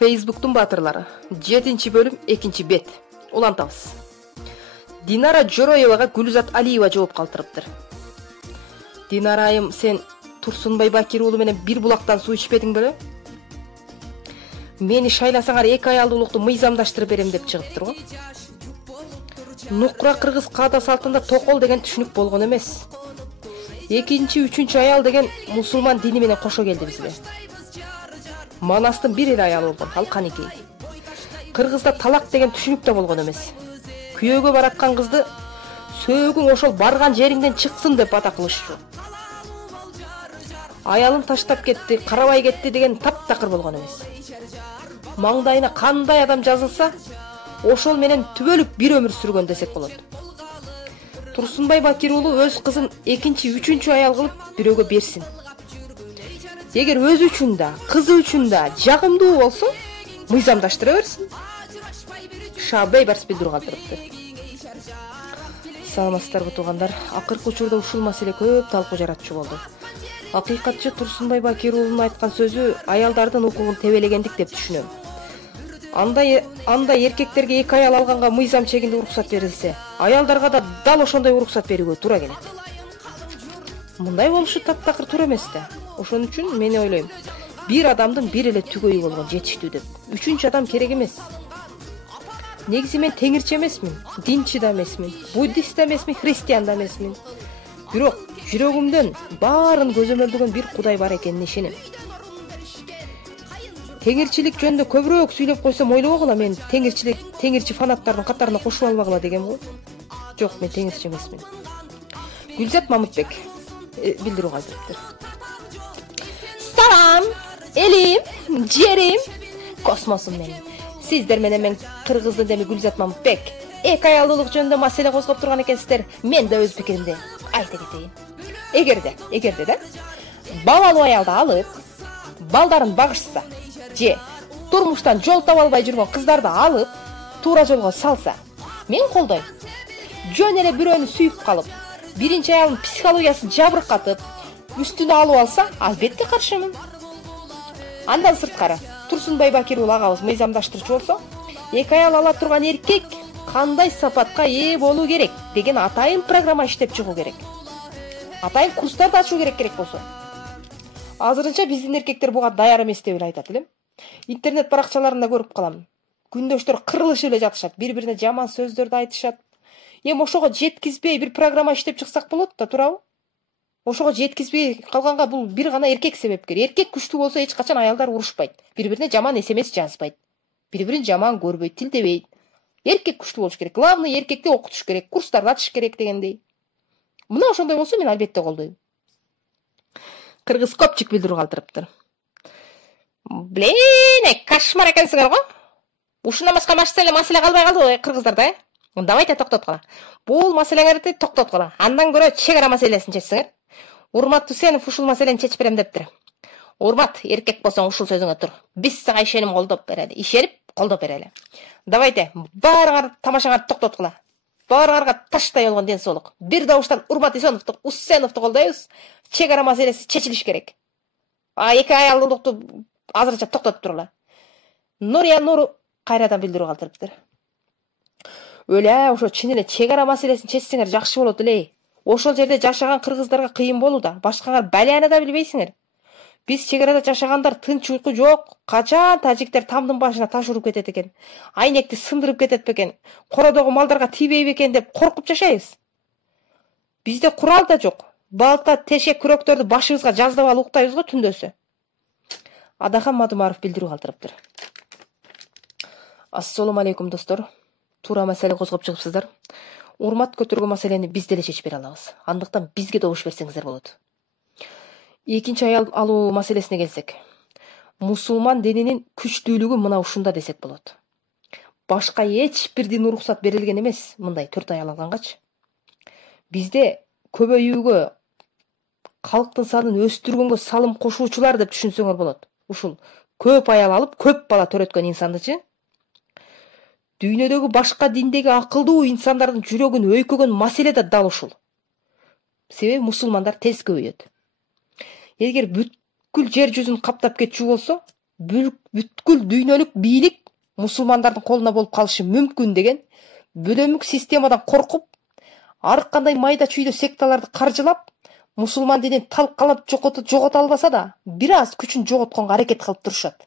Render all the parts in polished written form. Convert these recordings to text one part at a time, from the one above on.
Facebook'tun батырлары. 7-бөлім, 2-бет. Улантабыз. Динара Жороеваға Гүлзат Алиева жооп калтырыптыр. Динарайым, сен Турсунбай Бакир уулу менен бир булактан суу ичпедиң беле? Мени шайласаңар 2 аялдуулукту мыйзамдаштырып берем деп чыгыптыр го. Нукура кыргыз каада салтында токол деген түшүнүк болгон эмес. 2-, 3 аял деген мусулман дини менен кошо келди бизге. Манастын бир эле аялы болгон, ал Каникей. Кыргызда талак деген түшүнүк да болгон эмес. Күйөөгө бараткан кызды сөөгүң ошол барган жериңден чыксын деп бата кылышчу. Аялын таштап кетти, карабай кетти деген таптакыр болгон эмес. Маңдайына кандай адам жазылса, ошол менен түбөлүк бир өмүр сүргөн десек болот. Турсунбай Бакир уулу өз кызын 2-, 3 аял кылып бирөөгө берсин. Эгер өзү үчүн да, кызы үчүн да жагымдуу болсо, мыйзамдаштыра берсин. Шабей барс билдирүү калтырыпты. Саламатсыздарбы туугандар, акыркы учурда ушул маселе көп талкуу жаратчу болду. Акыйкатчы Турсунбай Бакир уулунун айткан сөзү аялдардын укугун тебелегендик деп түшүнөм. Анда эркектерге 2 аял алганга мыйзам чегинде уруксат берилсе, аялдарга да дал ошондой уруксат берүүгө туура келет. Мындай болушу таптакыр туура эмес да. Ошон үчүн мен ойлойм, бир адамдын бир эле түгөйү болгон жетиштүү деп. 3 адам керек эмес. Негизи мен теңирчи эмесмин, динчи да эмесмин, буддист да эмесмин, христиан да эмесмин. Бирок жүрөгүмдөн баарын көзөмөлдөгөн бир Кудай бар экенине ишенем. Теңирчилик жөнүндө көбүрөөк сүйлөп койсом ойлогула мен теңирчи фанаттардын катарына кошуп албагыла деген го. Жок, мен теңирчи эмесмин. Гүлзат Мамытбек билдирүү калтырыптыр. Салам, элим, жерим, космосум менин. Сиздер менен мен кыргыздын деми Гүлзат Мамытбек. 2 аялдуулук жөнүндө маселе козгоп турган экенсиздер. Мен да өз пикиримди айта кетейин. Эгерде да балалуу аялды алып, балдарын багышса, же турмуштан жол таба албай жүргөн кыздарды алып, туура жолго салса, мен колдойм. Жөн эле бирөөнү сүйүп калып, биринчи аялдын психологиясын жабыркатып, үстүнө алып алса, албетте каршымын. Андан сырткары, Турсунбай Бакир уулу агабыз мыйзамдаштырчу болсо, 2 аял ала турган эркек кандай сапатка ээ болуу керек деген атайын программа иштеп чыгуу керек. Атайын курстарды ачуу керек болсо. Азырынча биздин эркектер буга даяр эмес деп эле айтат элем. Интернет баракчаларында көрүп калам. Күндөштөр кырылышып эле жатышат, бири-бирине жаман сөздөрдү айтышат. Ошого жеткизбей бир программа иштеп чыксак болот да, туурабы? Ошого жеткизбей калганга бул бир гана эркек себепкер. Эркек күчтүү болсо эч качан аялдар урушпайт. Бири-бирине жаман SMS жазбайт. Бири-бирин жаман көрбөйт, тилдебейт. Эркек күчтүү болуш керек. Главный эркекти окутуш керек, курстарды ачыш керек дегендей. Мына ошондой болсо мен албетте колдойм. Кыргыз көпчүк билдирүү калтырыптыр. Блин, кошмар экенсиңер го. Ушундан башка маселе калбай калды кыргыздарда, Давайте токтот кала. Бул маселеңерди токтот кала. Андан көрө чек ара маселесин чечсеңер. Урмат Тусенов ушул маселени чечип берем дептир. Урмат, эркек болсоң ушул сөзүңө тур. Биз сага ишеним колдоп берели. Ишенип колдоп берели. Давайте, баарыңар тамашаңарды токтот кала. Баарыңарга таштай болгон ден соолук. Бир добуштан Урмат Усеновду колдойбуз. Чек ара маселеси чечилиш керек. 2 аялдуулукту азырынча токтотуп тургула. Нурия Нуру кайрадан билдирүү калтырыптыр. Өлө, ошо чын эле чек ара маселесин чечсеңер жакшы болот эле. Ошол жерде жашаган кыргыздарга кыйын болууда. Башкаңар баляны да билбейсиңер. Биз чек арада жашагандар тынч уйку жок. Качан тажиктер тамдын башына таш уруп кетет экен, айнекти сындырып кетет бекен, кородогу малдарга тийбей бекен деп коркуп жашайбыз. Бизде курал да жок. Балта, тешек, күрөктөрдү башыбызга жаздап алып уктайбыз го түндөсү. Адахан Мадумаров билдирүү калтырыптыр. Ассалому алейкум достор. Туура маселе козгоп чыгыпсыздар. Урмат көтөргөн маселени биз деле чечип бере алабыз. Андыктан бизге добуш берсеңиздер болот. 2 аял алуу маселесине келсек, мусулман дининин күчтүүлүгү мына ушунда десек болот. Башка эч бир дин уруксат берилген эмес, мындай 4 аял алгангачы. Бизде көбөйүүгө, калктын санын өстүргөнгө салым кошуучулар деп түшүнсөңөр болот. Ушул көп аял алып, көп бала төрөткөн инсандычы. Дүйнөдөгү башка диндеги акылдуу инсандардын жүрөгүн өйкөгөн маселе да дал ушул. Себеби мусулмандар тез көбөйөт. Эгер бүткүл жер жүзүн каптап кетчү болсо, бүткүл дүйнөлүк бийлик мусулмандардын колуна болуп калышы мүмкүн деген бөлөмүк системадан коркуп, ар кандай майда чүйдө секталарды каржылап, мусулман динин талкалап жогото албаса да, бир аз күчүн жоготконго аракет кылып турушат.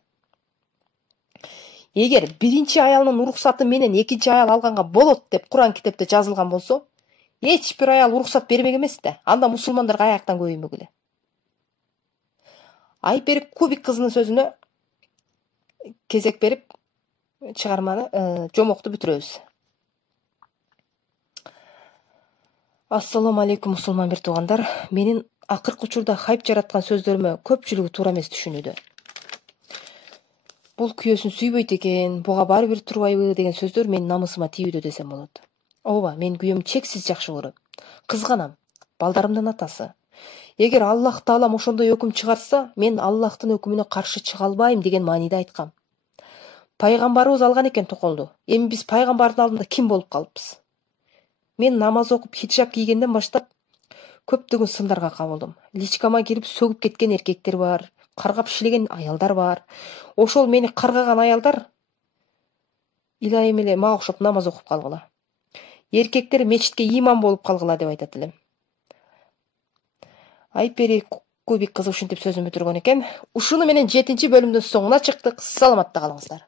Эгер биринчи аялдын уруксаты менен экинчи аял алганга болот деп Куран китепте жазылган болсо, эч бир аял уруксат бермек эмес да. Анда мусулмандар каяктан көбөймөк эле. Айпери Кубик кызынын сөзүнө кезек берип, чыгарманы жомокту бүтүрөбүз. Ассаламу алейкум мусулман бир туугандар. Менин акыркы учурда хайп жараткан сөздөрүмө көпчүлүгү туура эмес түшүнүүдө. Бул күйөөсүн сүйбөйт экен, буга баары бир турбайбы деген сөздөр менин намысыма тийүүдө десем болот. Ооба, мен күйөөм чексиз жакшы көрөм. Кызганам, балдарымдын атасы. Эгер Аллах Таалам ошондой өкүм чыгарса, мен Аллахтын өкүмүнө каршы чыга албайм деген мааниде айткам. Пайгамбарыбыз алган экен токолду. Эми биз пайгамбардын алдында ким болуп калыппыз? Мен намаз окуп, хиджаб кийгенден баштап көптөгөн сындарга кабылдым. Личкама кирип сөгүп кеткен эркектер бар, каргап шилеген аялдар бар. Ошол мени каргаган аялдар илайым эле мага окшоп намаз окуп калгыла. Эркектер мечитке имам болуп калгыла деп айтат элем. Айпери Кубик кызы ушинтип сөзүн бүтүргөн экен. Ушуну менен 7-бөлүмдүн соңуна чыктык. Саламатта калыңыздар.